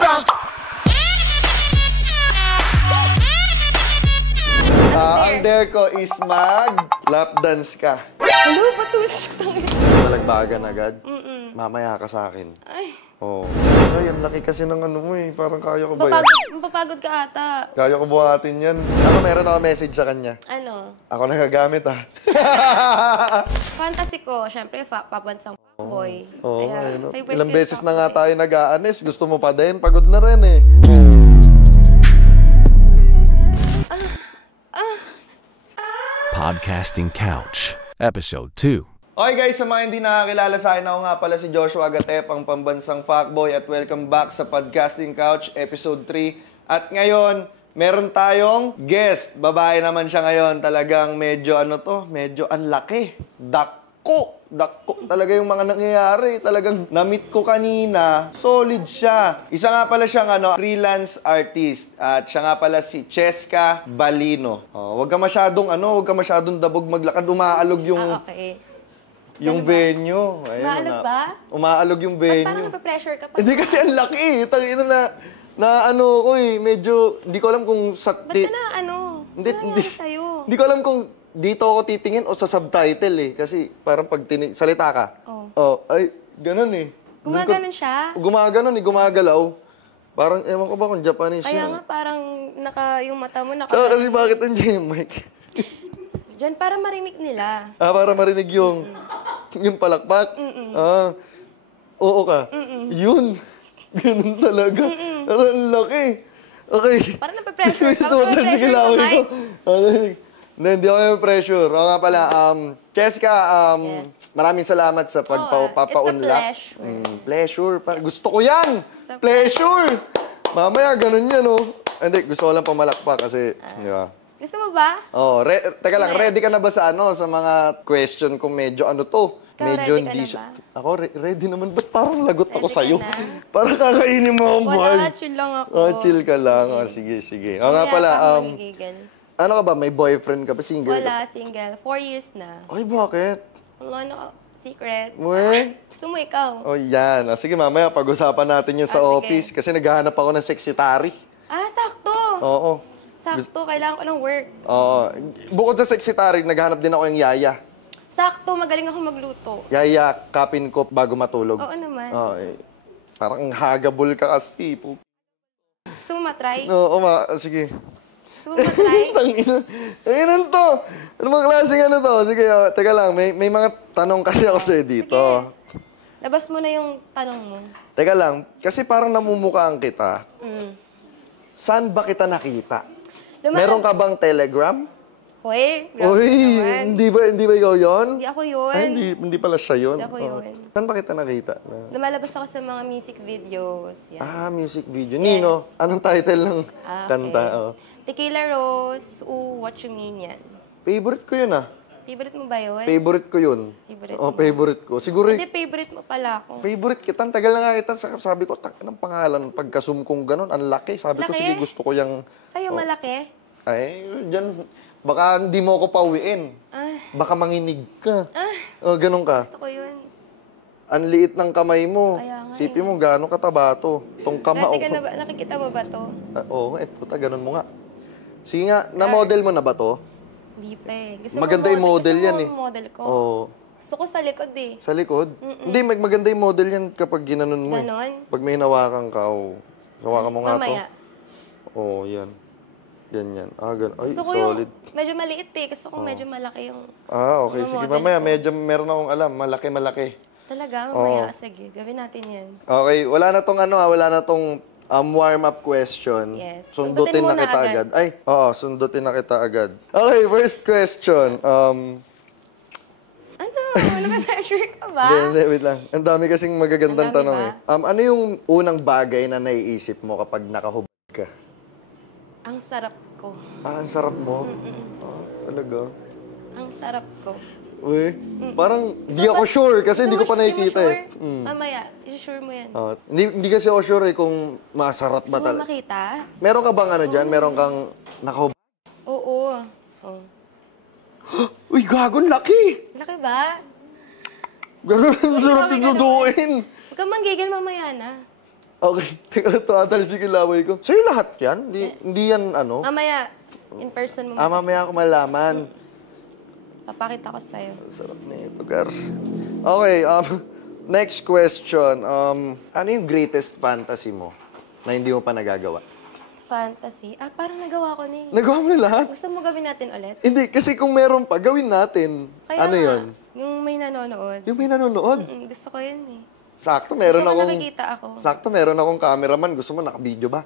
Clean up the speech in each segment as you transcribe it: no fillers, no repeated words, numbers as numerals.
Ang dare ko is mag-lap dance ka. Hello, ba't tumisip? Malagbagan agad? Mamaya ka sa akin. Ay. Oo. Ay, ang laki kasi ng ano mo eh. Parang kaya ko ba yan? Mapapagod ka ata. Kaya ko buhatin yan. Meron ako message sa kanya. Ano? Ako nagagamit ah. Fantasy ko, syempre, pabansang boy. Oo, no? Ilang beses na nga tayo nag-aanis. Gusto mo pa din? Pagod na rin eh. Podcasting Couch, Episode 2. Okay guys, sa mga hindi nakakilala sa akin, ako nga pala si Joshua Gatep, ang pambansang fuckboy, at welcome back sa Podcasting Couch, Episode 3. At ngayon, meron tayong guest. Babae naman siya ngayon. Talagang medyo medyo anlaki. Dakko talaga yung mga nangyayari. Talagang na-meet ko kanina. Solid siya. Isa nga pala siyang freelance artist. At siya nga pala si Cheska Balino. Wag ka masyadong dabog maglakad. Umaalog yung okay. Yung venue. Ayun, umaalog ba? Umaalog yung venue. Parang nape-pressure ka pa. Hindi kasi ang laki. Tangina na ko eh. Medyo, hindi ko alam kung Ba't ka na Hindi ko alam kung dito ako titingin o sa subtitle eh. Kasi parang pag salita ka. Ay, ganun eh. Gumaganon siya? Gumaganon eh, gumagalaw. Parang, ewan ko ba kung Japanese Kaya yun. nga parang yung mata mo Kasi bakit nandiyan yung mic? Diyan, para marinig nila. Para marinig yung palakpak? Oo ka? Yun. Ganun talaga. Ang laki. Okay. Parang nape-pressure ka. Sige, laway ko. Hindi ako nape-pressure. Oo nga pala. Cheska, yes. Maraming salamat sa pagpapaunlak. It's a pleasure. Gusto ko yan. Pleasure. Mamaya, ganun yan, Hindi, gusto ko lang pamalakpak kasi, Gusto mo ba? Teka lang, ready ka na ba sa sa mga question kung medyo medyo ready ka na ba? Ako, ready naman. Ba't parang lagot ako Ready sa'yo? ka na? Parang kakainin mo akong buhay. Wala, chill lang ako. Chill ka lang. Sige. Nga pala, ano ka ba? May boyfriend ka ba? Single? Wala, single. 4 years na. Ay, bakit? Wala, secret. Uwe? Gusto mo ikaw? Yan. Sige, mamaya pag-usapan natin yun sa office. Kasi naghahanap ako ng sexitary. Sakto. Oo. Sakto, kailangan ko ng work. Bukod sa sexitary, naghahanap din ako ng yaya. Sakto, magaling ako magluto. Yaya, kapin ko bago matulog. Oo naman. Parang hagabol ka kasi. Gusto mo matry? Sige. Gusto mo matry? Tanginan to! Ano bang klaseng to? Sige, teka lang. May mga tanong kasi ako sa'yo dito. Sige. Labas mo na yung tanong mo. Teka lang, kasi parang namumukhaan kita. Saan ba kita nakita? Meron ka bang Telegram? Hoy, hindi ba ikaw yun? Hindi ako yun. Ay, hindi pala siya yun. Hindi ako yun. Saan ba kita nakita? Lumalabas ako sa mga music videos. Yan. Music video. Yes. Nino, anong title ng kanta? Tequila Rose, What You Mean yan. Favorite ko yun Favorite mo ba yun? Favorite ko yun. Favorite ko. Siguro Hindi, favorite mo pala ako. Favorite kita. Ang tagal na nga kita. Sabi ko, anong pangalan? Pagka-zoom kong ganun, ang laki. Sabi ko, sige, gusto ko yung... Sa'yo malaki? Ay, dyan... Baka hindi mo ako pauwiin. Baka manginig ka. Ganun ka. Gusto ko yun. Ang liit ng kamay mo. Sipin mo, gano'ng kataba to. Tong kamao. Nakikita mo ba to? Oo, puta, ganun mo nga. Sige nga, na-model mo na ba to? Hindi pa eh. Maganda yung model yan eh. Gusto mo model ko? Oo. Gusto ko sa likod eh. Sa likod? Hindi, maganda yung model yan kapag ginanon mo. Ganon? Pag may hinawakan ka, hawakan mo nga to. Mamaya. Oo, yan. Ganyan. Ganun. Ay, gusto ko solid. yung medyo maliit eh. Gusto ko medyo malaki yung... Okay. Sige, mamaya, medyo meron akong alam. Malaki. Talaga? Mamaya, sige. Gawin natin yan. Okay, wala na tong warm-up question. Yes. Sundutin na kita agad. Ay, sundutin na kita agad. Okay, first question. Ano? Nape-pressure ka ba? Hindi, wait lang. Ang dami kasing magagandang tanong eh. Ano yung unang bagay na naiisip mo kapag nakahubad ka? Ang sarap ko. Ang sarap mo? Talaga? Ang sarap ko. Uy, parang di ako sure kasi hindi ko pa nakikita eh. Mamaya, i-sure mo yan. Hindi kasi ako sure eh kung masarap ba talaga. Gusto mo talaga. makita? Meron ka bang dyan? Meron kang nakahubad? Oo. Uy, gagon, laki! Laki ba? Ganun ang sarap inuduin. Huwag kang manggigil mamaya na. Okay, teka lang, tatalsik yung laway ko. Sa'yo lahat yan? Hindi yan ano? Mamaya, in person mo. Mamaya ako malaman. Papakita ko sa'yo. Sarap na ito, Gar. Okay, next question. Ano yung greatest fantasy mo na hindi mo pa nagagawa? Fantasy? Parang nagawa ko na eh. Nagawa mo na lahat? Gusto mo gawin natin ulit? Hindi, kasi kung meron pa, gawin natin. Kaya Ano nga, yun? Yung may nanonood. Yung may nanonood? Gusto ko yun eh. Sakto, meron Gusto ko akong... nakikita ako. Sakto, meron akong cameraman. Gusto mo, naka-video ba?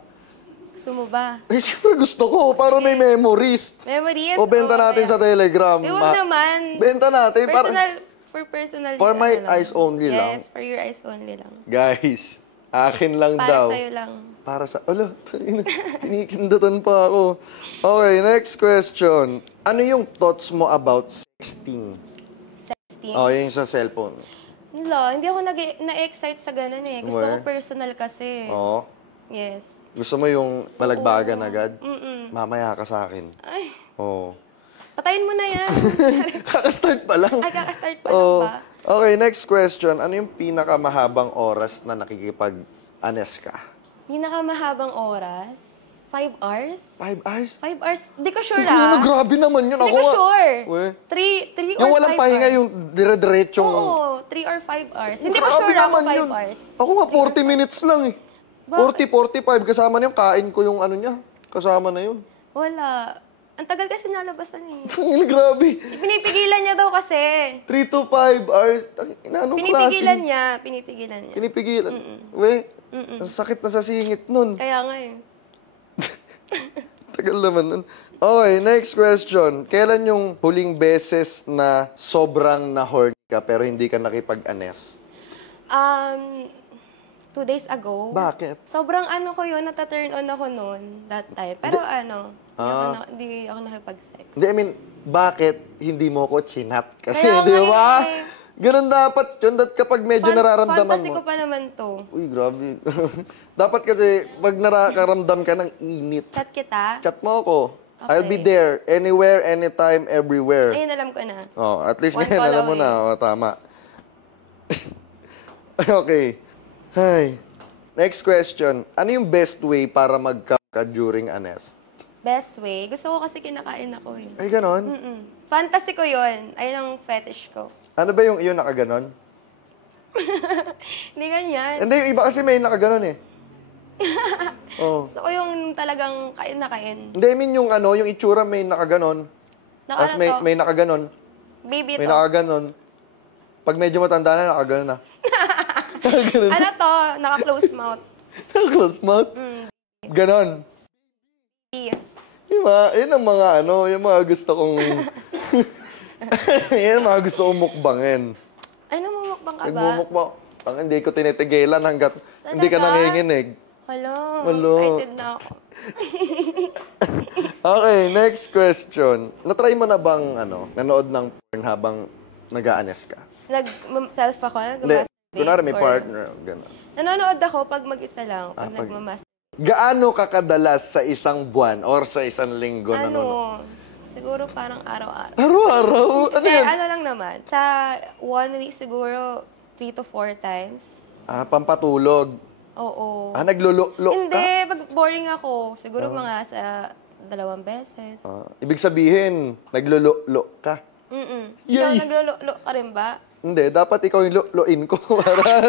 Gusto mo ba? Eh, syempre gusto ko. Para may memories. Memories? O benta natin sa Telegram. Huwag naman. Benta natin. For personal. For my ano lang. eyes only lang. Yes, for your eyes only lang. Guys, akin lang Para daw. sa'yo lang. Para sa... Ala, kinikindatan pa ako. Okay, next question. Ano yung thoughts mo about sexting? Sexting? Oh, yung sa cellphone. Wala, hindi ako na-excite sa ganun eh. Gusto ko Where? personal kasi. Oo. Yes. Gusto mo yung palagbagan Oo. agad? Mm-mm. Mamaya ka sa akin. Ay, Oo. patayin mo na yan. Kakastart pa lang. Ay, kakastart pa lang Oo. ba? Okay, next question. Ano yung pinakamahabang oras na nakikipag-anes ka? Pinakamahabang oras? 5 hours? 5 hours? 5 hours? Di ko sure Ano, ah. grabe naman yun. Hindi Ako ko nga- sure. We. 3 or 5 Yung walang pahinga, hours. yung dire-diretsong... Oo, 3 or 5 hours. Hindi ko Grabe sure ako naman 5 yun. hours. Ako nga, 40 minutes lang eh. 40, 45. Kasama na yung kain ko yung ano niya. Kasama na yun. Wala. Ang tagal kasi nalabasan eh. Tangin, grabe. Pinipigilan niya daw kasi. 3 to 5 hours. Anong Pinipigilan klaseng- niya. Pinipigilan niya. Pinipigilan. We, ang sakit na sa singit nun. Kaya nga eh. Tagal naman nun. Okay, next question. Kailan yung huling beses na sobrang na-horny ka pero hindi ka nakipag-anes? 2 days ago. Bakit? Sobrang ano ko yun, nata-turn on ako noon, that time. Pero hindi ako nakipag-sex. Hindi, I mean, bakit hindi mo ko chinat? Kasi, Kaya di nga ba? eh. Ganun dapat yun. Kapag medyo nararamdaman Fantasy mo. ko pa naman to. Uy, grabe. Dapat kasi, pag nakaramdam ka ng init, Chat kita? chat mo ako. Okay. I'll be there. Anywhere, anytime, everywhere. Ayun, alam ko na. Oh, at least One ngayon, call alam mo away. na. Oh, tama. Okay. Hi. Next question. Ano yung best way para magka during anes? Best way? Gusto ko kasi kinakain ako eh. Ay, ganon? Fantasy ko yun. Ayun ang fetish ko. Ano ba yung iyo nakaganon? Hindi ganyan. Hindi, yung iba kasi may nakaganon eh. Oh. Gusto ko yung talagang kain na kain. Hindi, I mean yung ano, yung itsura may nakaganon. Tapos Ano may, to? may nakaganon. Baby May to. nakaganon. Pag medyo matanda na, nakaganon na. Ano to? Naka-close mouth. Close mouth. Ganon. Yun ang mga ano, yung mga gusto kong... yan ang mga gusto kong mukbangin. Ay, namumukbang ka ba? Nagmumukbang. Ang hindi ko tinitigilan hanggat hindi ka Talaga? nanginginig. Hello. Excited na ako. Okay, next question. Na-try mo na bang nanood ng porn habang nag-aanes ka? Nag-self ako? Hindi. Nag-masturbate? Kunwari may Or- partner. Gano'n. Nanonood ako pag mag-isa lang. Pag pag- nagmamas. Gaano ka kadalas sa isang buwan or sa isang linggo nanonood? Siguro parang araw-araw. Araw-araw? Ano Hindi, yan? ano lang naman. Sa 1 week siguro 3 to 4 times. Pampatulog. Oo. Naglululo ka? Hindi, pag boring ako, siguro mga sa 2 beses. Ibig sabihin, naglululo ka. Ikaw Yay! naglululo ka rin ba? Hindi, dapat ikaw yung luloin ko. Para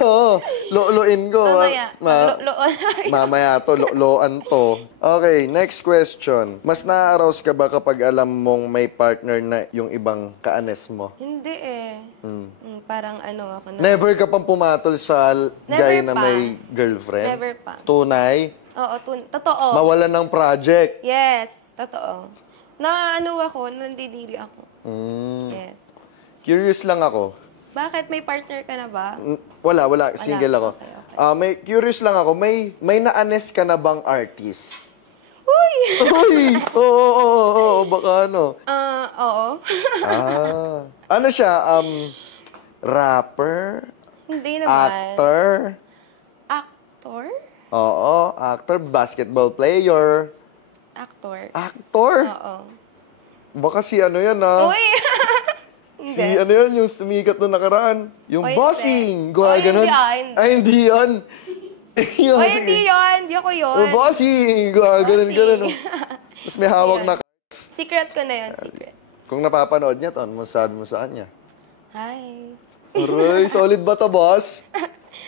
oo, luloin ko. Mamaya. Magluloon. Mamaya to, luloan to. Okay, next question. Mas na-arouse ka ba kapag alam mong may partner na yung ibang kaanes mo? Hindi eh. Parang ano ako na. Never ka pang pumatol sa guy Never na pa. may girlfriend? Never pa. Tunay? Oo, totoo. Mawalan ng project? Yes, totoo. Na ano ako, nandidiri ako. Yes. Curious lang ako. Bakit? May partner ka na ba? Wala. Single ako. Okay, okay. May curious lang ako. May na-anes ka na bang artist? Uy! Uy! Oo. Baka ano. Oo. Ano siya? Rapper? Hindi naman. Actor? Actor? Oo, actor. Basketball player. Actor. Actor? Oo. Baka si ano yan Uy! Si ano yan, yung sumikat nung nakaraan. Yung Oy, bossing. hindi. Gawa Oy, ganun. hindi. Ay, hindi yan. Yun, Oy, sige. hindi yun. Hindi ako yun. Bossy! Ganun. Tapos may hawak na Secret ko na yun, secret. Kung napapanood niya to, ano masasabi mo sa kanya? Hi. Aray, solid ba to, boss?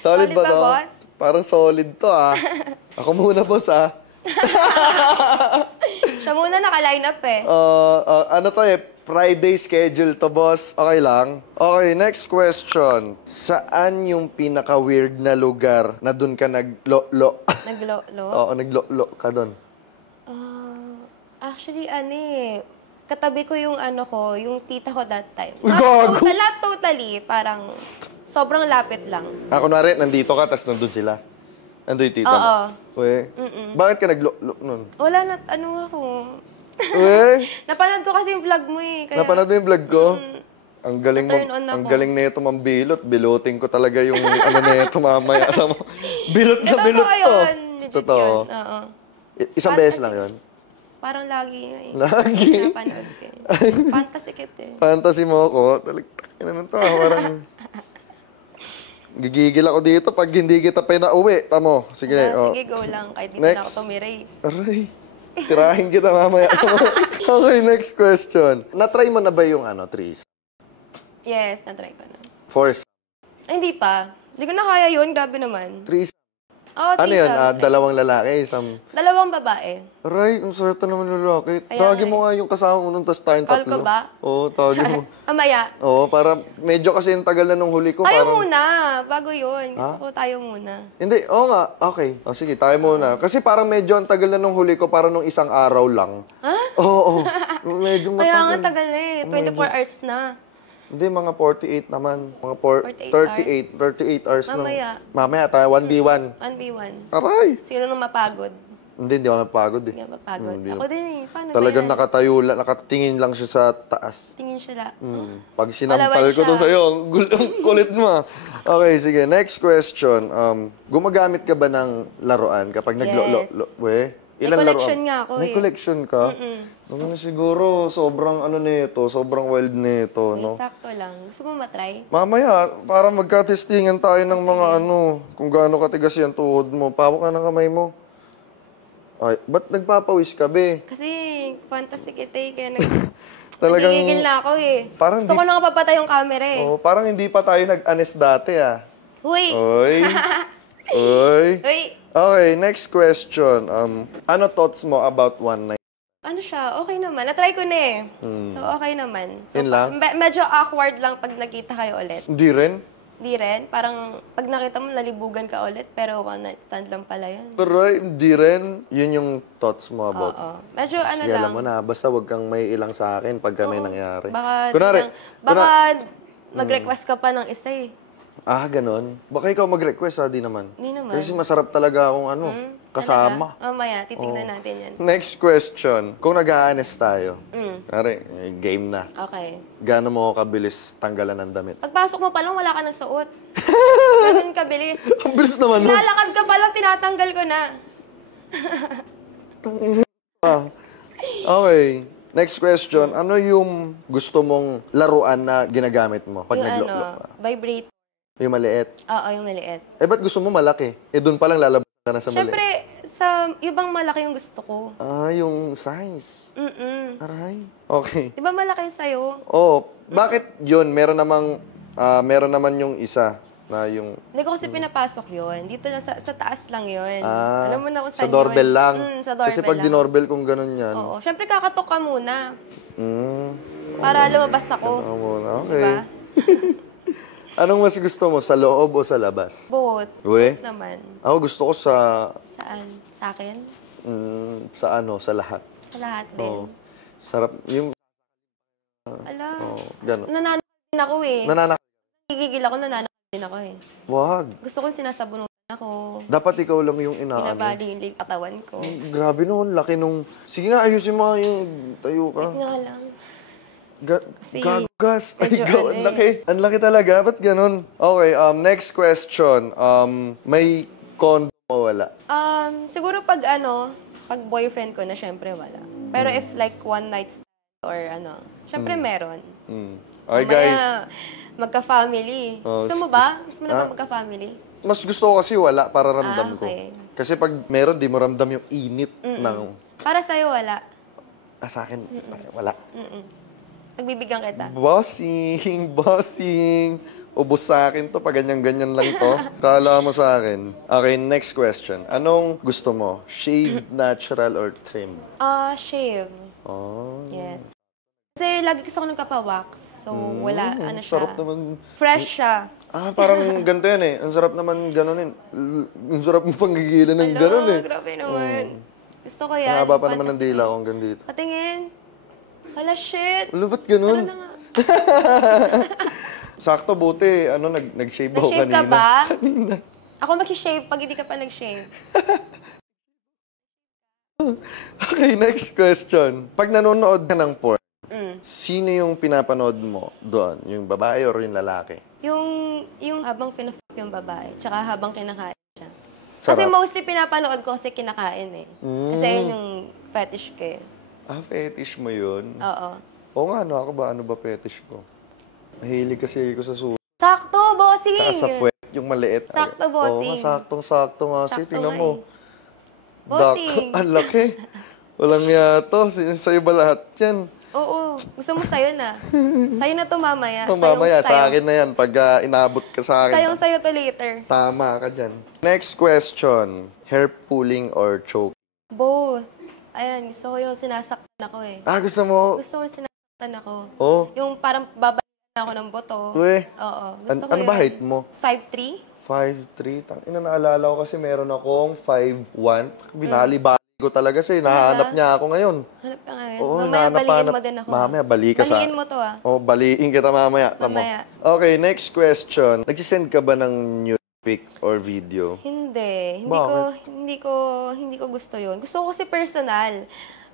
Solid ba to? boss? Parang solid to, ah. Ako muna, boss, ah. Siya muna naka-line up eh. Ano to Friday schedule to, boss. Okay lang? Okay, next question. Saan yung pinaka-weird na lugar na dun ka naglo-lo? Naglo-lo? Oo, naglo-lo ka dun. Actually, katabi ko yung yung tita ko that time. Uy, gago! Not totally, parang sobrang lapit lang. Kunwari, nandito ka, tas nandun sila. Nandun yung tita mo. Oo. Uy, bakit ka naglo-lo nun? Wala na, ako. Uy, Napanood ko kasi yung vlog mo eh. Kaya, napanood mo yung vlog ko? Ang galing mo, Na-turn on ang ako. galing nito mambilot. Biloting ko talaga yung nito mamaya. Alam mo, bilot na Totoo bilot to. yun. Legit Totoo. yun. Oo. Isang beses lang yun. Parang lagi nga eh. Lagi? Napanood ko eh. Fantasy kit eh. Fantasy mo ako. Taliktakin naman to. Parang gigigil ako dito pag hindi kita pinauwi. Tamo. Sige. Sige, go lang. Kahit di na Next. ako tumiray. Aray. Tirahin kita mamaya. Okay, next question. Na-try mo na ba yung trees? Yes, na-try ko na. Force. Ay, hindi pa. Hindi ko na kaya yun. Grabe naman. Trees. Oo, Ano yun? threesome. Dalawang lalaki, isang... Dalawang babae. Aray, ang swerte naman lalaki. Kaya Tawagin nga mo nga yung kasama mo nung tas tayong Call tatlo. ko ba? Oo, tawagin mo. Amaya. Oo, para medyo kasi yung tagal na nung huli ko. Tayo Parang... muna. Bago yun. Gusto ko tayo muna. Hindi, oo nga. Okay. Sige, tayo muna. Kasi parang medyo ang tagal na nung huli ko, parang nung isang araw lang. Ha? Oo. Medyo matagal. Kaya nga tagal na eh. 24 hours na. Hindi, mga 48 naman. Mga 38 hours na. Mamaya. Mamaya, tayo 1v1. 1v1. Aray! Sino nung mapagod? hindi ako napagod eh. Hindi ka mapagod. Hindi Ako din eh. Paano Talagang ba yan? nakatayo lang, nakatingin lang siya sa taas. Tingin siya lang. Pag sinampal Palawan ko to siya. sa'yo, ang kulit mo. ah. Okay, sige. Next question. Gumagamit ka ba ng laruan kapag Yes. Ilan collection laruan? nga ako May eh. collection ka? Siguro, sobrang nito, sobrang wild nito, no? Sakto lang. Gusto mo matry? Mamaya, para magka-testingan tayo ng mga kung gaano katigas yung tuhod mo. Pawak ka ng kamay mo. Ay, ba't nagpapawis ka, be? Kasi fantasy kita eh. Kaya Talagang- nagigigil na ako eh. Parang Gusto ko na nga papatay yung camera eh. Oh, parang hindi pa tayo nag-anes dati, ah. Huy! Oy. Oy. Uy! Okay, next question. Ano thoughts mo about one night? Ano siya? Okay naman. Na-try ko na eh. So, okay naman. So, Yun lang? medyo awkward lang pag nakita kayo ulit. Hindi rin. Di rin. Parang pag nakita mo, nalibugan ka ulit. Pero one night stand lang pala yun. Pero hindi rin. Yun yung thoughts mo about. Oo. Medyo ano Sige, lang. alam mo na. Basta wag kang may ilang sa akin pag may nangyari. Baka, Kunwari, baka mag-request ka pa ng isa eh. ganon. Baka ikaw mag-request, di naman. Hindi naman. Kasi masarap talaga akong kasama. Talaga? Mamaya, titignan natin yan. Next question. Kung nag-a-honest tayo, Mm. game na. Okay. Gaano mo kabilis tanggalan ng damit? Pagpasok mo pa lang, wala ka nang suot. Ganun kabilis. Ang bilis naman nun. Lalakad ka pa lang, tinatanggal ko na. Okay. Next question. Ano yung gusto mong laruan na ginagamit mo pag Yung naglo-lo ka? vibrate. Yung maliit. Oo, yung maliit. Ba't gusto mo malaki? doon pa lang lalabas ka na sa maliit. Siyempre, sa ibang malaki yung gusto ko. Yung size. Aray. Okay. Di ba malaki sa'yo? Oh, bakit yun? Meron naman yung isa na yung... Hindi ko kasi pinapasok yun. Dito lang sa taas lang yun. Ah, Alam mo na kung sa saan doorbell yun. lang. Sa doorbell Kasi pag lang. dinorbell kung ganun yan. Oo. Siyempre, kakatok ka muna. Mm. Para lumabas ako. Okay. Diba? Anong mas gusto mo? Sa loob o sa labas? Both. Uwe? Both naman. Ako gusto ko sa... Saan? Sa akin? Sa lahat. Sa lahat din. Oo. Sarap. Yung... Ala. Ganun. Nananakin ako eh. Gigigil ako, nananakin din ako eh. Wag. Gusto ko sinasabunutan ako. Dapat ikaw lang yung inaano. Pinabali yung katawan ko. Grabe noon. Laki nung... Sige nga, ayusin mo yung tayo ka. Wait nga lang. Kasi Gagas. Ay, medyo ang laki. Ang laki talaga. Ba't ganun? Okay, next question. May condom o wala? Siguro pag pag boyfriend ko na syempre wala. Pero if like one night stand or syempre meron. Okay, guys. Mamaya, magka-family. Oh, Gusto mo ba? Gusto mo na ba magka-family? Mas gusto ko kasi wala para ramdam ko. okay. Kasi pag meron, di mo ramdam yung init ng... Para sa'yo, wala. Sa akin, wala. Pagbibigyan kita. Bossing, bossing. Ubus sa akin to, pag ganyan-ganyan lang to. Kala mo sa akin. Okay, next question. Anong gusto mo? Shaved, natural, or trim? Shave. Oh. Yes. Kasi lagi kasi ako nagkapa-wax. So, wala. Ano siya? Sarap naman. Fresh siya. Parang ganito yan eh. Ang sarap naman ganunin. Ang sarap yung panggigilan ng ganun eh. Grabe naman. Gusto ko yan. Ang haba pa naman ng dila ko hanggang dito. Patingin. Hala, shit. Ano ba't ganun? Ano na nga? Sakto, buti. Nag-shave ako Nag-shave kanina. ka ba? Kanina. Ako mag-shave pag hindi ka pa nag-shave. Okay, next question. Pag nanonood ka ng porn, Mm. sino yung pinapanood mo doon? Yung babae or yung lalaki? Yung habang pina-fuck yung babae, tsaka habang kinakain siya. Kasi Sarap. mostly pinapanood ko kasi kinakain eh. Kasi yun yung fetish ko eh. Fetish mo yun? Oo. Oo nga, ako ba? Ano ba fetish ko? Mahilig kasi ako sa sulat. Sakto, bossing! Tsaka sa puwet, yung maliit. Sakto, bossing. Oo, saktong-sakto nga. Kasi Sakto tingnan nga mo. Bossing. Ang laki. Walang yato. Sa'yo ba lahat yan? Oo. Gusto mo sa'yo na. Sa'yo na to mamaya. Mamaya, Sayong sa sayo. akin na yan. Pag inabot ka sa akin. Sayong sa'yo to later. Tama ka dyan. Next question. Hair pulling or choke? Both. Ayan, gusto ko yung sinasaktan ako eh. Gusto mo? Gusto ko yung sinasaktan ako. Oh. Yung parang babalik ako ng boto. Uwe. Oo. Gusto ko Ano ba yun. height mo? 5'3"? 5'3". Naalala ko kasi meron akong 5'1". Binali-bali ko talaga siya. Nahanap niya ako ngayon. Hanap ka ngayon. Oo, Mamaya balikin hinahanap- mo din ako. Mamaya, balikan sa... Balikin mo to ah. Oh, baliin kita mamaya. Tamo. Mamaya. Okay, next question. Nagsisend ka ba ng nude pic or video? Hindi. Bakit? Hindi ko gusto yun. Gusto ko kasi personal.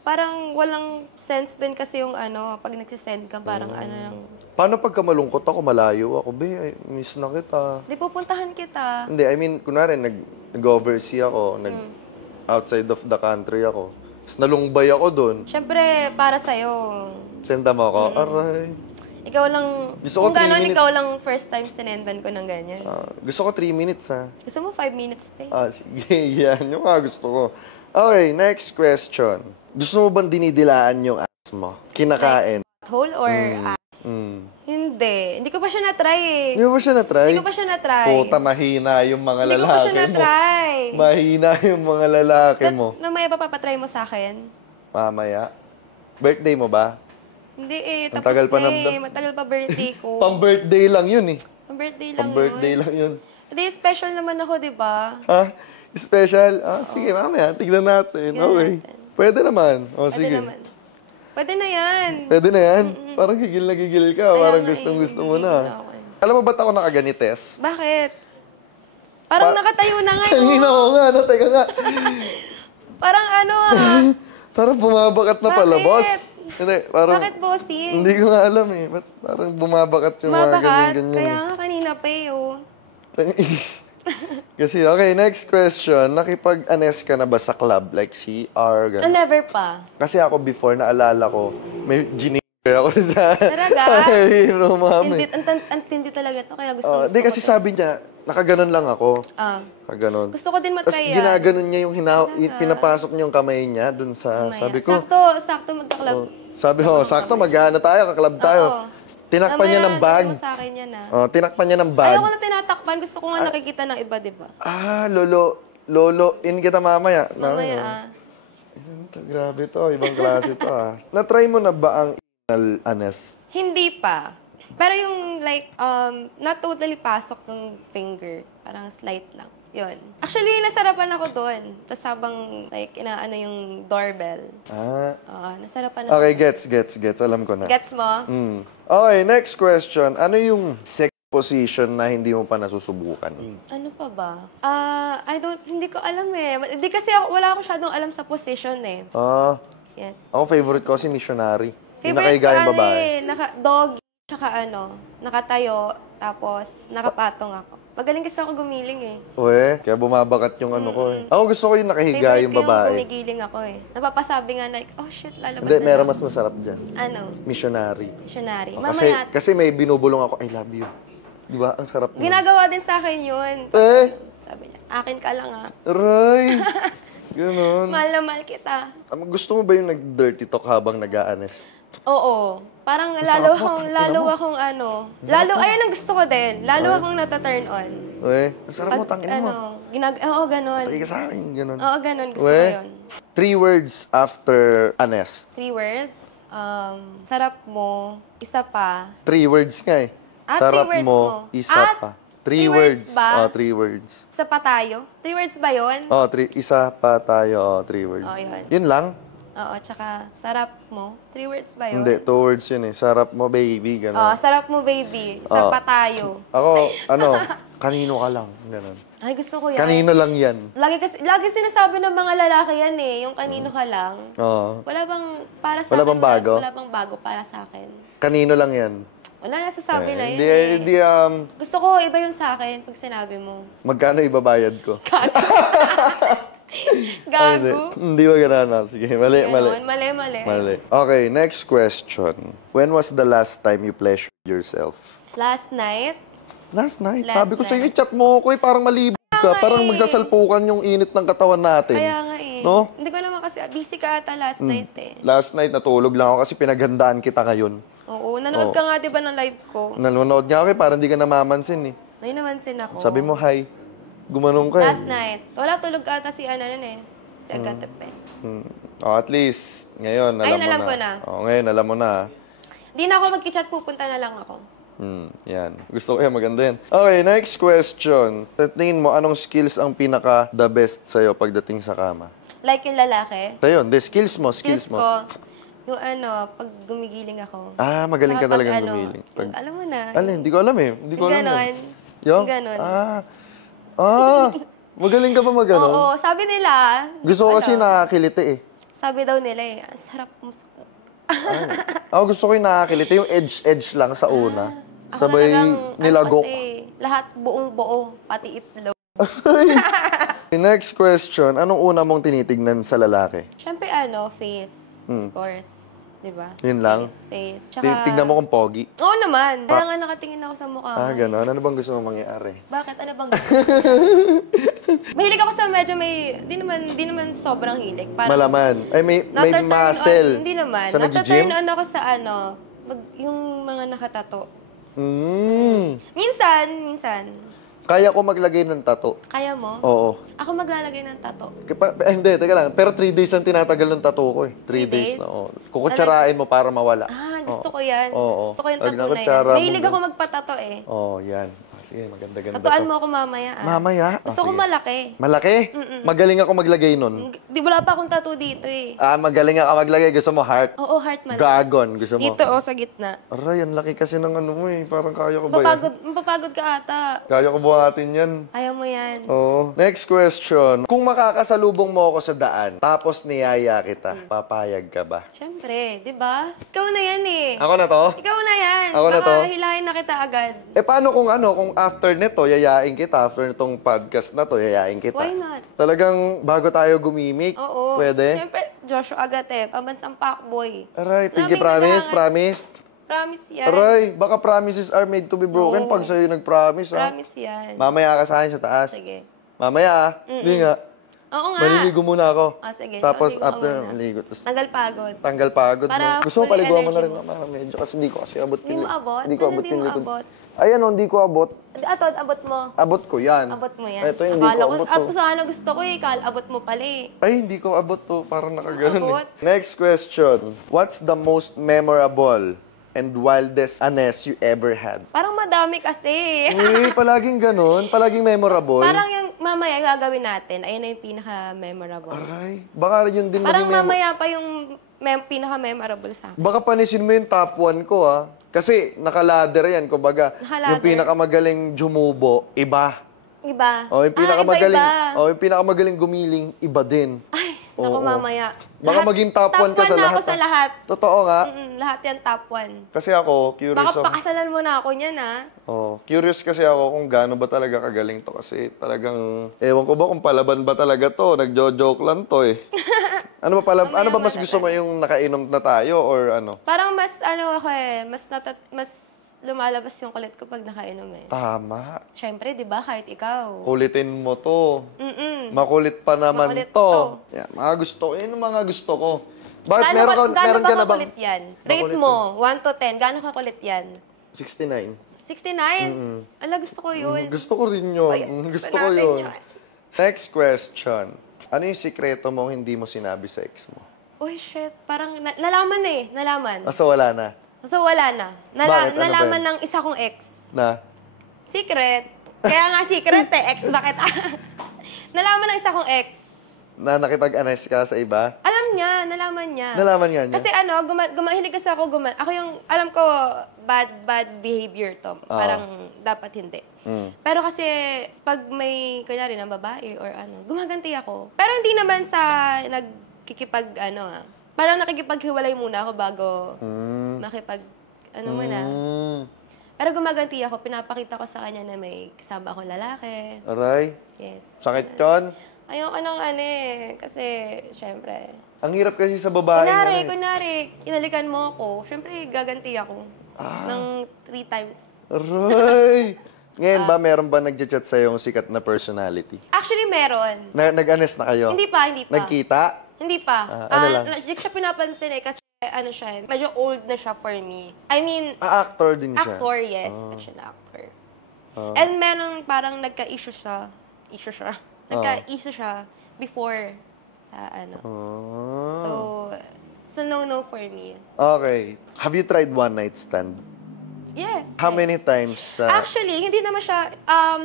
Parang walang sense din kasi yung pag nagsisend ka, parang lang. Paano pagka malungkot ako, malayo ako? Be, miss na kita. Di pupuntahan kita. Hindi, I mean, kunwari, nag-oversea ako, outside of the country ako. Tapos nalungbay ako doon. Siyempre, para sa'yo. Senda mo ako, aray. Ikaw lang, Gusto ko kung 3 gano'n, minutes. ikaw lang first time sinendan ko ng ganyan. Gusto ko 3 minutes, ha? Gusto mo 5 minutes pa eh. Sige, yan. Yung nga gusto ko. Okay, next question. Gusto mo bang dinidilaan yung ass mo? Kinakain? Hole or ass? Hindi. Hindi ko pa siya na-try eh. Hindi mo ba siya na-try? Hindi ko pa siya na-try. Puta, mahina yung mga Hindi ko lalaki pa siya mo. na-try. Mahina yung mga lalaki mo. Namaya pa papatry mo sa akin? Mamaya. Birthday mo ba? Hindi eh. Ang Tapos tagal pa na eh. ng- Matagal pa birthday ko. Pang-birthday lang yun eh. Pang-birthday lang Pang-birthday yun. lang yun. Hindi, special naman ako, di ba? Ha? Special? Sige, mamaya. Tignan natin. Tignan Okay. natin. Pwede naman. Pwede Sige. naman. Pwede na yan. Pwede na yan? Parang gigil na gigil ka. Kaya Parang nga eh, gustong-gusto mo gigil na. ako eh. Alam mo ba't ako nakaganites? Bakit? Parang nakatayo na nga Kanina ko nga. Teka nga. Parang Parang bumabakat na pala, Bakit? boss. Hindi, parang... Bakit bossing? Hindi ko nga alam eh. Ba't parang bumabakat yung mga Mabakat. ganyan-ganyan? Kaya nga kanina pa eh, oh. Kasi, okay, next question. Nakipag-anes ka na ba sa club? Like CR, ganun? Never pa. Kasi ako before, naalala ko, may ginigay ako sa... Talaga? Hero, mami. Ang tindi talaga to, kaya gusto Di kasi ko to. sabi niya, nakaganon lang ako. Nakaganon. Gusto ko din Tapos matry yan. ginaganon niya yung pinapasok niya yung kamay niya dun sa... Mamaya. Sabi ko, Sakto magka-club. sabi ko, sakto, mag-ano tayo, kaklab tayo. Oo. Tinakpan niya ng bag. Sabi mo sa akin yan Tinakpan niya ng bag. Ayoko na tinatakpan. Gusto ko nga nakikita ng iba, di ba? Lolo, in kita mamaya. Mamaya Grabe to, ibang klase to Na-try mo na ba ang anal anes? Hindi pa. Pero yung like, not totally pasok yung finger. Parang slight lang. Yun. Actually, nasarapan ako doon. Tapos habang like, inaano yung doorbell. Nasarapan ako. Okay, gets. Alam ko na. Gets mo? Okay, next question. Ano yung sex position na hindi mo pa nasusubukan? Ano pa ba? Hindi ko alam eh. Hindi kasi wala akong shadow alam sa position eh. Yes. Ako favorite ko si missionary. Yung Favorite ko nakahiga yung babae. doggy, tsaka nakatayo, tapos nakapatong ako. Magaling kasi ako gumiling eh. Kaya bumabakat yung ano ko eh. Ako gusto ko yung nakahiga Favorite yung ko yung babae. gumigiling ako eh. Napapasabi nga like, oh shit, lalabas Hindi, na meron lang. mas masarap dyan. Ano? Missionary. Missionary. Kasi may binubulong ako, I love you. Di ba? Ang sarap nun. Ginagawa din sa akin yun. Eh? Sabi niya, akin ka lang ah. Aray! Ganon. Mahal na mahal kita. Gusto mo ba yung nag-dirty talk habang nag-a-honest? Oo. Parang sarap lalo mo. akong ano. Ayun ang gusto ko din. Lalo akong nata-turn on. Uy, ang sarap mo, tangin mo. Oo, ganun. Tayo ka sa akin, ganon. Oo, ganun. Gusto ko Uy, yun. 3 words after honest. 3 words. Sarap mo, isa pa. 3 words nga eh. Sarap 3 words mo, mo. isa pa. 3 words. ba? 3 words. Isa pa tayo. 3 words ba yun? Isa pa tayo. 3 words. Yun. Yun lang? Oo, tsaka sarap mo. 3 words ba yun? Hindi, 2 words yun eh. Sarap mo, baby. Ganon. Sarap mo, baby. Isa pa tayo. Ako, kanino ka lang. Ganon. Ay, gusto ko yan. Kanino lang yan. Lagi sinasabi ng mga lalaki yan eh, yung kanino ka lang. Oo. Wala bang para sa Wala akin, bang bago? Wala bang bago para sa akin. Kanino lang yan. Wala, nasasabi na yun Hindi, Gusto ko iba yun sa akin pag sinabi mo. magkano ibabayad ko? Ay, Gago. hindi ba ganun? Sige, mali. Ganon, mali. Mali. Okay, next question. When was the last time you pleasured yourself? Last night, Last night. Last Sabi ko sa'yo, night. i-chat mo ako eh, parang malibog ka. Parang eh. magsasalpukan yung init ng katawan natin. kaya nga eh. No? Hindi ko naman kasi, busy ka ata last night eh. Last night, natulog lang ako kasi pinaghandaan kita ngayon. Oo, nanood ka nga di ba ng live ko? Nanonood nga ako eh, parang hindi ka namamansin eh. May namansin ako. Sabi mo, hi. Gumanong ka eh. Last night. Wala, tulog ata si Ana nun eh. Si Agatep eh. At least, ngayon, alam Ayun, mo alam na. ko na. Ngayon, alam mo na. Hindi na ako mag-chat, pupunta na lang ako. Yan. Gusto ko yan, maganda yan. Okay, next question. Sa tingin mo, anong skills ang pinaka-the best sa'yo pagdating sa kama? Like yung lalaki. Ito yun, skills mo. Ko, yung pag gumigiling ako. Magaling ka Tsaka talaga pag gumiling. Yung, alam mo na. Hindi ko alam eh. Hindi ko Yung alam ganon. eh. Yung? Ganon. Magaling ka ba maganon? Oo, sabi nila. Gusto ko kasi nakakiliti eh. Sabi daw nila eh, ang sarap mo. Ako gusto ko yung nakakiliti, yung edge lang sa una. Ako Sabay talagang, nilagok. kasi, lahat buong-buo, pati itlog. Next question, anong una mong tinitignan sa lalaki? Siyempre face. Of course. Diba? Yun lang? Face. Tignan mo kung pogi. Oo naman. Kaya nga nakatingin ako sa mukha mo. Gano'n. Ano bang gusto mong mangyari? Bakit? Ano bang gusto mo? Mahilig ako sa medyo di naman sobrang hilig. Parang, Malaman. Ay, may nata-turn muscle. on, hindi naman. Sa nag-gym? Nata-turn on ako sa yung mga nakatato. Minsan. Kaya ko maglagay ng tattoo. Kaya mo? Oo. Ako maglalagay ng tato. Hindi, teka lang. Pero 3 days ang tinatagal ng tattoo ko eh. 3 days days? na. Oo. Kukutsarain mo para mawala. Gusto ko yan. Oo. Gusto ko yung Pag tattoo na yan. nakutsara mo Mahilig ba? ako magpatato eh. Oo, yan. Sige, maganda-ganda Tatuan to. mo ako mamaya Mamaya? Gusto ko sige. malaki. Malaki? Magaling ako maglagay nun. Di wala pa akong tattoo dito eh. Magaling ako maglagay. Gusto mo heart? Oo, heart man. Dragon. Gusto mo? Dito sa gitna. Aray, ang laki kasi ng ano mo eh. Parang kaya ko ba yan? Mapapagod ka ata. Kaya ko buhatin yan. Ayaw mo yan. Oo. Next question. Kung makakasalubong mo ako sa daan, tapos niyaya kita, papayag ka ba? Siyempre, di ba? Ikaw na yan eh. Ako na to? Ikaw na yan. Ako na Baka to? hilahin na kita agad. Paano kung after nito, yayain kita, after nitong podcast na to, yayain kita? Why not? Talagang bago tayo gumimik? Oo. Pwede? Siyempre, Joshua Agatep, pambansang fuckboy. Aray, pinky Naming promise, kailangan- promise. Promise yan. Aray, baka promises are made to be broken Oo. pag sa'yo nag-promise, ha? Promise yan. Mamaya ka sa akin sa taas. Sige. Mamaya, ha? Hindi nga. Oo nga. Maliligo muna ako. Sige. Tapos Ligo ka after, muna. maligo. Tapos Tanggal pagod. tanggal pagod. Para No? Gusto mo full paliguan mo na energy rin. mo. Mama, medyo kasi hindi ko kasi abot. Hindi mo abot? Hindi ko Saan abot hindi yung mo likod. abot? Ayan, hindi ko abot. Abot mo. Abot ko yan. Abot mo yan. Ito, hindi Akala ko abot At to. sana gusto ko eh. Abot mo pala eh. Ay, hindi ko abot to. Parang nakaganon Abot. eh. Next question. What's the most memorable and wildest honest you ever had? Parang madami kasi. Uy, palaging ganun. Palaging memorable. Parang yung mamaya gagawin natin, ayun na yung pinaka-memorable. Aray, baka yun din Parang maging mamaya pa yung pinaka-memorable sa akin. Baka panisin mo yung top 1 ko, ha? Kasi nakaladder yan. Kumbaga, Nakaladder. yung pinakamagaling jumubo, iba. Iba. O, yung pinakamagaling, iba-iba. yung pinakamagaling gumiling, iba din. Ay, naku Oo. mamaya. Baka maging top 1 ka sa Top 1 na lahat. ako sa ah. lahat. Totoo nga. Lahat yan top 1. Kasi ako, curious Baka ako. pakasalan mo na ako niyan, ha? Curious kasi ako kung gaano ba talaga kagaling to. Kasi talagang, ewan ko ba kung palaban ba talaga to. Nagjo-joke lang to eh. Ano ba mas gusto mo yung nakainom na tayo or ano? Parang mas, mas lumalabas yung kulit ko pag nakainom eh. Tama. Siyempre, di ba? Kahit ikaw. Kulitin mo to. Mm-mm. Makulit pa naman Makulit to. to. Yan, mga gusto ko. Yun ang mga gusto ko. Bakit Gaano meron ka, gaano meron ba ka na bang... kakulit yan? Rate Makulit mo, 1 to 10. Gaano kakulit yan? 69. 69? Ala, gusto ko yun. Gusto ko rin yun. Gusto ko natin yun. Next question. Ano yung sikreto mong hindi mo sinabi sa ex mo? Uy, shit. Parang nalaman eh. Nalaman. Asa wala na? So, wala na. Bakit? Ano ba Nalaman yun? ng isa kong ex. Na? Secret. Kaya nga secret eh. Ex, bakit? Nalaman ng isa kong ex. Na nakipag-anes ka sa iba? Alam niya. Nalaman niya. Nalaman nga niya? Kasi hilig kasi ako ako yung, alam ko, bad behavior to. Parang dapat hindi. Pero kasi, pag may, kunyari, ng babae or ano, gumaganti ako. Pero hindi naman sa parang nakikipaghiwalay muna ako bago muna. Pero gumaganti ako, pinapakita ko sa kanya na may kasama akong lalaki. Aray? Yes. Sakit yun? Ayoko kasi, syempre. Ang hirap kasi sa babae. Kunwari, inalikan mo ako, syempre, gaganti ako. Ng 3 times. Aray! Ngayon ba, meron ba nag-chat sa'yo yung sikat na personality? Actually, meron. Nag-anes na kayo? Hindi pa. Nagkita? Hindi pa. Ano lang? Hindi ko siya pinapansin kasi medyo old na siya for me. I mean, Actor din siya? actor, yes. Siya na actor. And meron parang nagka-issue siya. Nagka-issue siya before sa So, no for me. Okay. Have you tried one night stand? Yes. How many times? Actually, hindi naman siya,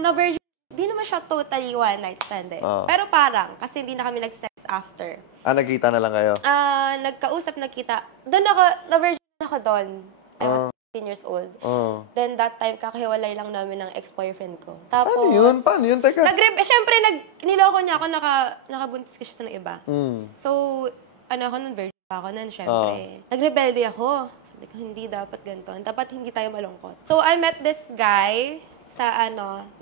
na-virgin. Hindi naman siya totally one night stand eh. Pero parang, kasi hindi na kami nag-sex after. Nagkita na lang kayo? Nagkita. Doon ako, na-virgin ako doon. I was 16 years old. Then that time, kakahiwalay lang namin ng ex-boyfriend ko. Tapos, Paano yun? Teka. Siyempre, niloko niya ako, nakabuntis ko siya sa iba. So, ako nun, virgin pa ako nun, siyempre. Nagrebelde ako. Sabi ko, hindi dapat ganito. Dapat hindi tayo malungkot. So, I met this guy sa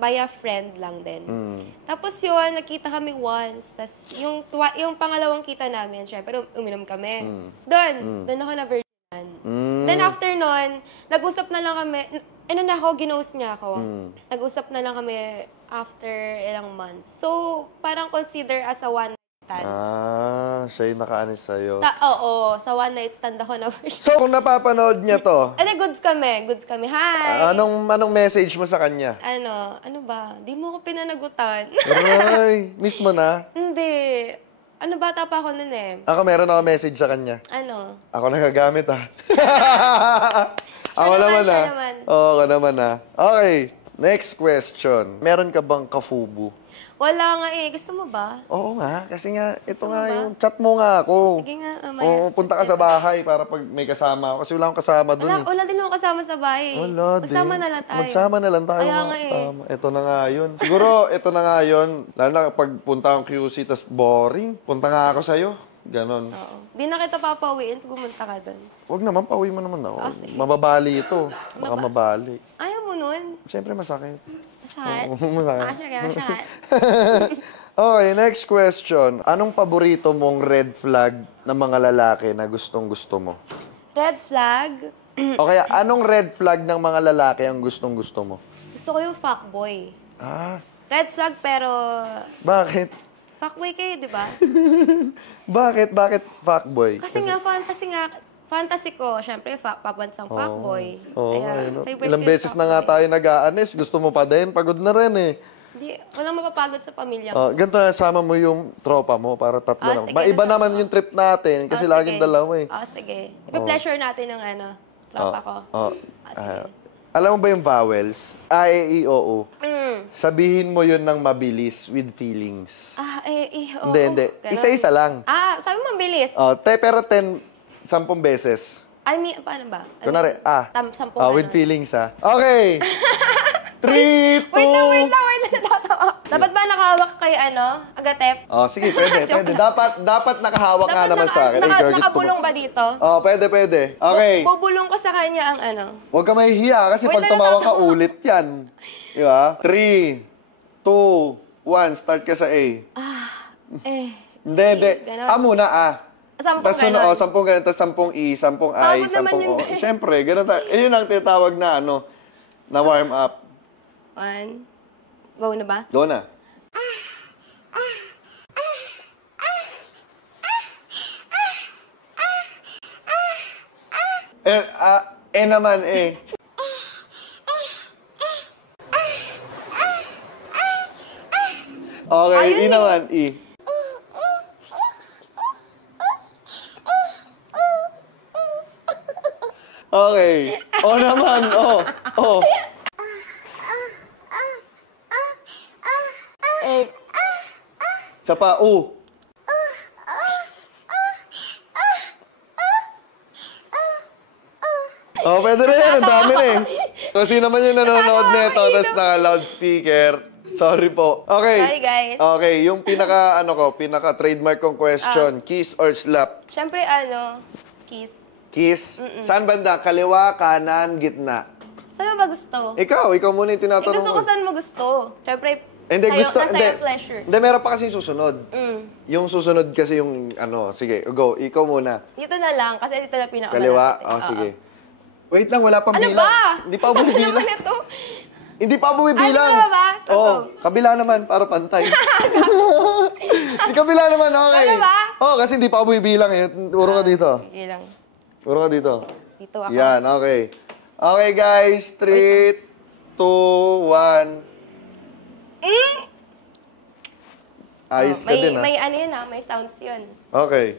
by a friend lang din. Tapos yun, nakita kami once. Tapos yung pangalawang kita namin, syempre, uminom kami. Doon ako na-virginan. Then after nun, nag-usap na lang kami. Ginost niya ako. Nag-usap na lang kami after ilang months. So, parang consider as a one night stand. Siya yung nakaanis sa'yo. Oo, sa one night stand ako na-virgin. So, kung napapanood niya to, Goods kami. Hi! anong message mo sa kanya? Ano ba? Di mo ako pinanagutan. Aray, miss mo na? Hindi. Bata pa ako nun eh. Ako, meron ako message sa kanya. Ako nagagamit Ako naman siya naman. Oo, ako naman Okay, next question. Meron ka bang kafubu? Wala nga eh. Gusto mo ba? Oo nga, kasi nga, ito Gusto mo nga ba? yung chat mo nga ako. Sige nga, Oo, punta ka sa bahay para pag may kasama ako. Kasi wala akong kasama doon. Wala din ako kasama sa bahay. Wala din. Magsama na lang tayo. Magsama na lang tayo. Kaya nga eh. Ito na nga yun. Siguro, ito na nga yun. Lalo na pag punta akong QC, tas boring. Punta nga ako sa'yo. Ganon. Oo. Di na kita papawiin pag pumunta ka doon. Huwag naman, pauwi mo naman ako. Sige. Mababali ito. Baka mabali. Ayaw mo nun? Siyempre, masakit. Masakit? Masakit. Masakit. Okay, next question. Anong paborito mong red flag ng mga lalaki na gustong-gusto mo? Red flag? O kaya, anong red flag ng mga lalaki ang gustong-gusto mo? Gusto ko yung fuckboy. Red flag pero... Bakit? Fuckboy kayo, di ba? Bakit? Bakit fuckboy? Kasi fantasy ko, syempre, pabansang fuckboy. Favorite Ilang ko yung beses na nga fuckboy. tayo nag-aanis. Gusto mo pa din? Pagod na rin eh. Walang mapapagod sa pamilya ko. Ganito na, sama mo yung tropa mo para tatlo lang. Sige, Iba nasama naman ko. yung trip natin kasi laging Sige. dalawa eh. Sige. Ipa-pleasure natin ng tropa ko. Sige. Alam mo ba yung vowels? A, E, I, O, U. Sabihin mo yun ng mabilis with feelings. Oo. Hindi. Ganun. Isa-isa lang. Sabi mo mabilis. Pero 10 beses. I mean, paano ba? Kunwari, Sampung with feelings Okay. 3, 2... Wait lang. Natatawa. Dapat ba nakahawak kay Agatep? Sige, pwede. Dapat nakahawak nga naman sa akin. Nakabulong ba dito? Pwede. Okay. Bubulong ko sa kanya ang Huwag ka mahihiya kasi pag tumawa ka ulit yan. Di ba? 3, 2, 1, start ka sa A. Hindi. Ganon. Muna A. 10 Tapos ganon. 10 ganun, tapos 10 E, 10 I, Pagod naman 10 yun, O. be. Siyempre, ganun tayo. Yun ang tinatawag na na warm up. 1. Go na ba? Go na. Naman eh. Okay, Ayun E eh. naman, E. Okay. O naman, O. O. Isa pa, U. Oh, pwede na yan. Ang dami na eh. So, sino man yung nanonood nito, tapos naka-loudspeaker. Sorry po. Okay. Sorry, guys. Okay, yung pinaka-trademark kong question, kiss or slap? Siyempre, kiss. Kiss? Saan banda? Kaliwa, kanan, gitna? Saan ba gusto? Ikaw muna yung tinatanong Gusto ko saan mo gusto. Siyempre, Hindi, gusto. nasa Hindi, iyo pleasure. hindi, meron pa kasi susunod. Yung susunod kasi yung, sige, go. Ikaw muna. Dito na lang, kasi dito na pinakamalapit. Kaliwa? eh. Oh, Oo. sige. Wait lang, wala pang Ano bilang. ba? Hindi pa ako Ano bumibilang. naman ito? Hindi pa ako bumibilang. Ano ba? So, Oo, go. kabila naman, para pantay. Di kabila naman, okay. Ano ba? Oo, kasi hindi pa ako bumibilang eh. Puro ka dito. Sige lang. Puro ka dito. Dito ako. Yan, okay. Okay, guys. 3, 2, 1. Ayos ka din, ha? May ano yun may sounds yun. Okay.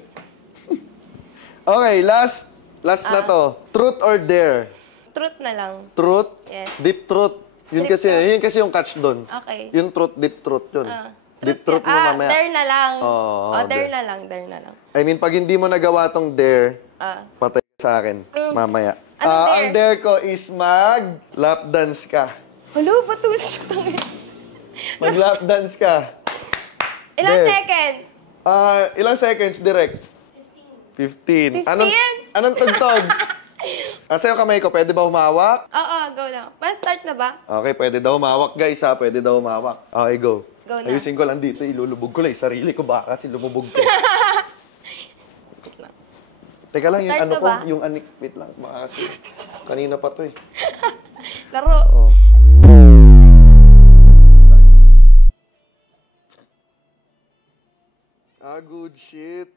Okay, last na to. Truth or dare? Truth na lang. Truth? Yes. Deep truth. Yun Deep kasi yung catch doon. Okay. Yung truth, deep truth yun. Deep truth mo mamaya. Dare na lang. Oo, Dare dare. na lang, dare na lang. I mean, pag hindi mo nagawa tong dare, patay ka sa akin mamaya. Anong dare? Ang dare ko is mag-lap dance ka. Hello, ba't ito siya? Mag-lap dance ka. Ilang Dare. seconds? Ilang seconds direct? 15. 15? Anong tugtog? Sa'yo kamay ko, pwede ba humawak? Oo, go lang. Pa-start na ba? Okay, pwede daw humawak, guys, ha? Pwede daw humawak. Okay, go. Go na. Ayusin ko lang dito, ilulubog ko lang yung sarili ko, baka kasi lumubog ko. Teka lang, yung Start ano na ko, ba? yung anik, wait lang, baka kasi kanina pa to eh. Laro. Oh. Good shit.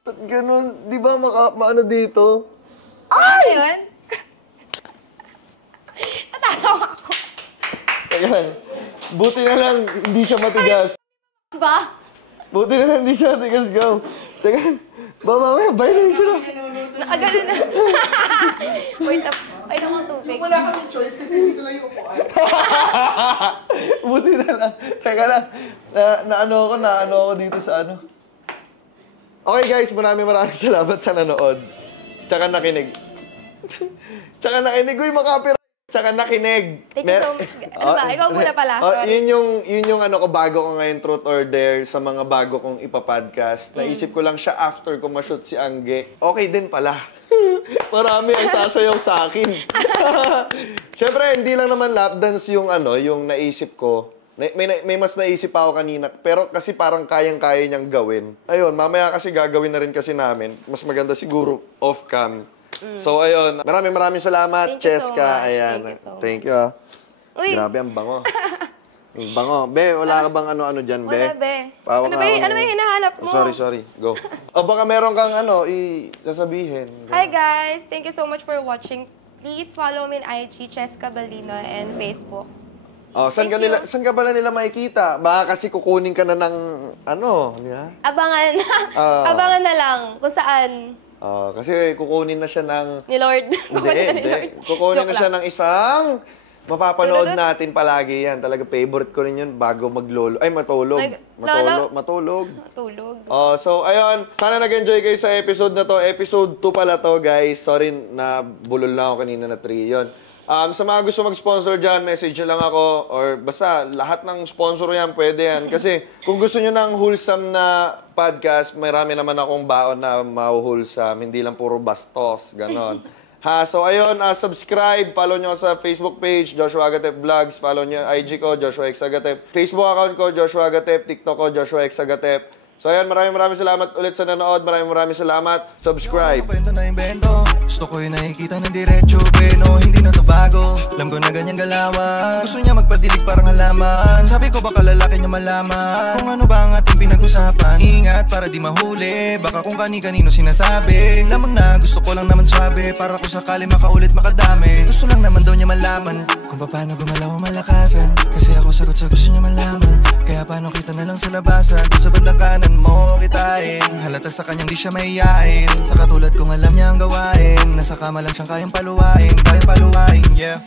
Ba't ganun? Di ba maano dito? Ano yun? Natatawa ako. Teka lang. Buti na lang, hindi siya matigas. Ba? Buti na lang, hindi siya matigas. Go. Teka lang. Ba, mamaya, bayan sila. Nakagano na. Wait up. Ay, naman tubig. Wala kaming choice kasi dito lang yung upuan. Buti na lang. Teka lang. Naano ako dito sa ano. Okay guys, maraming salamat sa nanood. Tsaka nakinig. Tsaka nakinig. Uy, makapira. Tsaka nakinig. Thank you so much. Ano ba? Ikaw muna pala. Sorry. Yun yung ano ko, bago ko ngayon, Truth or Dare, sa mga bago kong ipapodcast. Naisip ko lang siya after ko ma-shoot si Angge. Okay din pala. Marami ang sasayaw sa akin. Siyempre, hindi lang naman lap dance yung yung naisip ko. May mas naisip pa ako kanina, pero kasi parang kayang-kaya niyang gawin. Ayun, mamaya kasi gagawin na rin kasi namin. Mas maganda siguro off-cam. So, ayun. Maraming salamat, Thank you so Cheska. much. Ayan. Thank you so much. Thank you, ah. Uy, Grabe, ang bango. Ang bango. Be, wala ka bang ano-ano dyan, Be? wala be. Pawak Ano nga ba ako. yung hinahanap mo? Sorry. Go. O baka meron kang sasabihin. Hi guys! Thank you so much for watching. Please follow me on IG, Cheska Balino, and Facebook. Oh, saan Thank you. saan ka pala nila makikita? Baka kasi kukunin ka na ng di ba? Abangan. Abangan na lang kung saan Oh, kasi kukunin na siya ng ni Lord. Kukunin na ni Lord. Kukunin na Joke siya lang. ng isang mapapanood Tururut. natin palagi yan. Talaga favorite ko rin yun bago maglolo. Ay, matulog. Lolo? Matulog. Tulog. Oh, so ayun, sana nag-enjoy kayo sa episode na to. Episode 2 pala to, guys. Sorry na bulol na ako kanina na 3 'yon. Sa mga gusto mag-sponsor dyan, message nyo lang ako or basta lahat ng sponsor yan, pwede yan. Kasi kung gusto nyo ng wholesome na podcast, marami naman akong baon na ma-wholesome, hindi lang puro bastos, ganon. So ayun, subscribe, follow nyo sa Facebook page, Joshua Agatep Vlogs, follow nyo IG ko, Joshua X Agatep, Facebook account ko, Joshua Agatep, TikTok ko, Joshua X Agatep. So ayun, maraming salamat ulit sa nanood, maraming salamat, subscribe. Gusto ko yung nakikita ng diretso, bueno, hindi na to bago. Alam ko na ganyan galawan. Gusto niya magpadilig parang halaman. Sabi ko baka lalaki niya malaman kung ano ba ang ating pinag-usapan. Ingat para di mahuli, baka kung kani-kanino sinasabi. Lamang na gusto ko lang naman swabe, para kung sakali makaulit makadami. Gusto lang naman daw niya malaman kung paano gumalaw ang malakasan. Kasi ako sagot sa gusto niya malaman. Kaya paano kita na lang sa labasan, kung sa bandang kanan mo kitain. Halata sa kanyang di siya mahihain. Sa katulad kong alam niya ang gawain. Nasa kama lang siyang kayang paluwain, yeah.